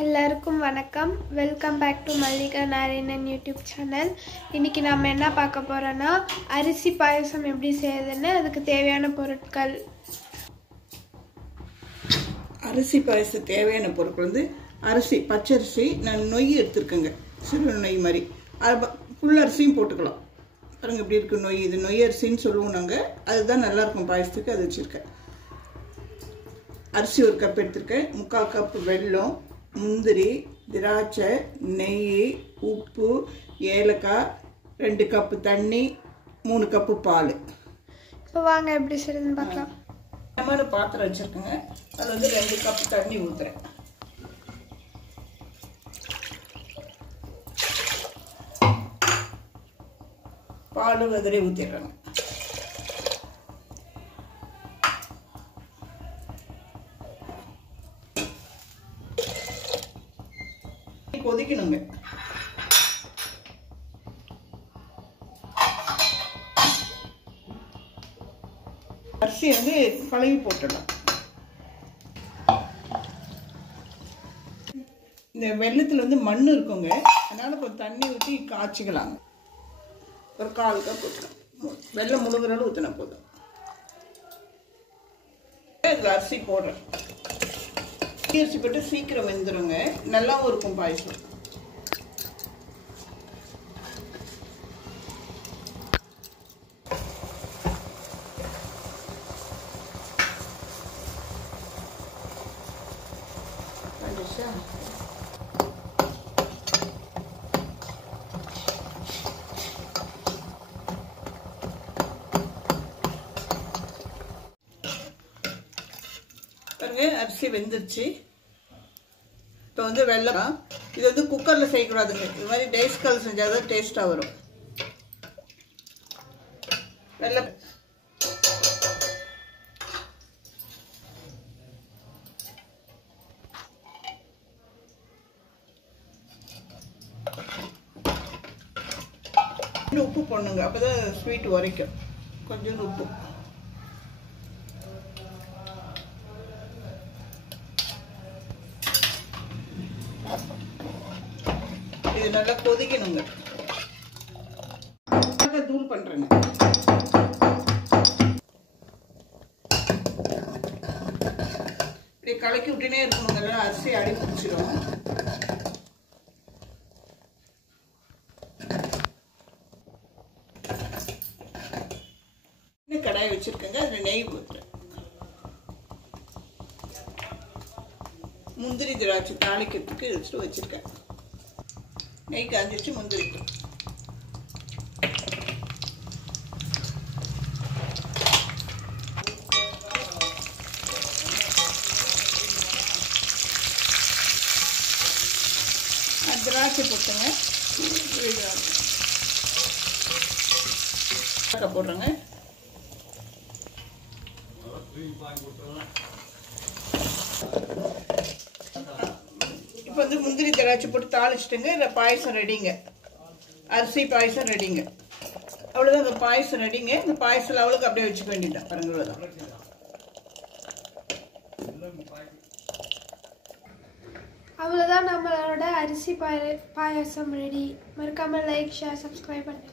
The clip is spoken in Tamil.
எல்லாருக்கும் வணக்கம். Welcome back to Mallika Narayanan YouTube channel. இன்றைக்கி நம்ம என்ன பார்க்க போகிறோன்னா அரிசி பாயசம் எப்படி செய்யுதுன்னு அதுக்கு தேவையான பொருட்கள். அரிசி பாயசம் தேவையான பொருட்கள் வந்து அரிசி, பச்சரிசி, நான் நொய் எடுத்துருக்கேங்க, சிறு நொய் மாதிரி. புல் அரிசியும் போட்டுக்கலாம். பாருங்க எப்படி இருக்கு நொய். இது நொய் அரிசின்னு சொல்லுவோம் நாங்கள். அதுதான் நல்லாயிருக்கும் பாயசத்துக்கு, அது வச்சுருக்கேன். அரிசி ஒரு கப் எடுத்துருக்கேன். 3/4 கப் வெல்லம், முந்திரி, திராட்சை, நெய், உப்பு, ஏலக்காய், 2 கப்பு தண்ணி, 3 கப்பு பால். இப்போ வாங்க எப்படி செய்யுதுன்னு பார்க்கலாம். இந்த மாதிரி பாத்திரம் வச்சுருக்கேங்க. அதில் வந்து 2 கப்பு தண்ணி ஊற்றுறேன். பால் அதிலே ஊற்றிடுறேங்க. கொதிக்கணுங்க. அரிசி வந்து கழுவி போட்டுடலாம். இந்த வெள்ளத்துல வந்து மண் இருக்குங்க, அதனால கொஞ்சம் தண்ணி ஊற்றி காய்ச்சிக்கலாங்க. ஒரு 1/4 கப் ஊற்றலாம். வெள்ளம் முழுகிற அளவு ஊற்றினா போதும். இதில் அரிசி போடுறேன். அரிசி போட்டு சீக்கிரம் வெந்துருங்க, நல்லாவும் இருக்கும் பாயசம். பாருங்க அரிசி வெந்துருச்சு. இப்போ வந்து வெல்லம், இது வந்து குக்கரில் செய்யக்கூடாதுங்க. இது மாதிரி டேஸ்கல் செஞ்சால் தான் டேஸ்ட்டாக வரும். வெல்லம் உப்பு போடணுங்க, அப்போதான் ஸ்வீட் உரைக்கும். கொஞ்சம் உப்பு. இது நல்லா கொதிக்கணுங்க. தூள் பண்றேங்க. இப்படி கலக்கி விட்டுனே இருக்கணுங்க, அரிசி அடி பிடிச்சிடும். கடாய் வச்சிருக்கேங்க, அதுல நெய் ஊத்துறேன். முந்திரி திராட்சை தாளிக்கிறதுக்கு எடுத்துட்டு வச்சிருக்கேன். நெய் காஞ்சிச்சு, முந்திரி திராட்சை போட்டுங்க. போடுறேங்க. இப்போ வந்து முந்திரி திராட்சை போட்டு தாளிச்சிட்டுங்க. இல்லை பாயசம் ரெடிங்க. அரிசி பாயசம் ரெடிங்க. அவ்வளோதான், இந்த பாயசம் ரெடிங்க. இந்த பாயசம் அவளுக்கு அப்படியே வச்சுக்க வேண்டியதான். பாருங்க, அவ்வளோதான் நம்மளோட அரிசி பாயசம் ரெடி. மறக்காமல் லைக், ஷேர், சப்ஸ்கிரைப் பண்ணுங்க.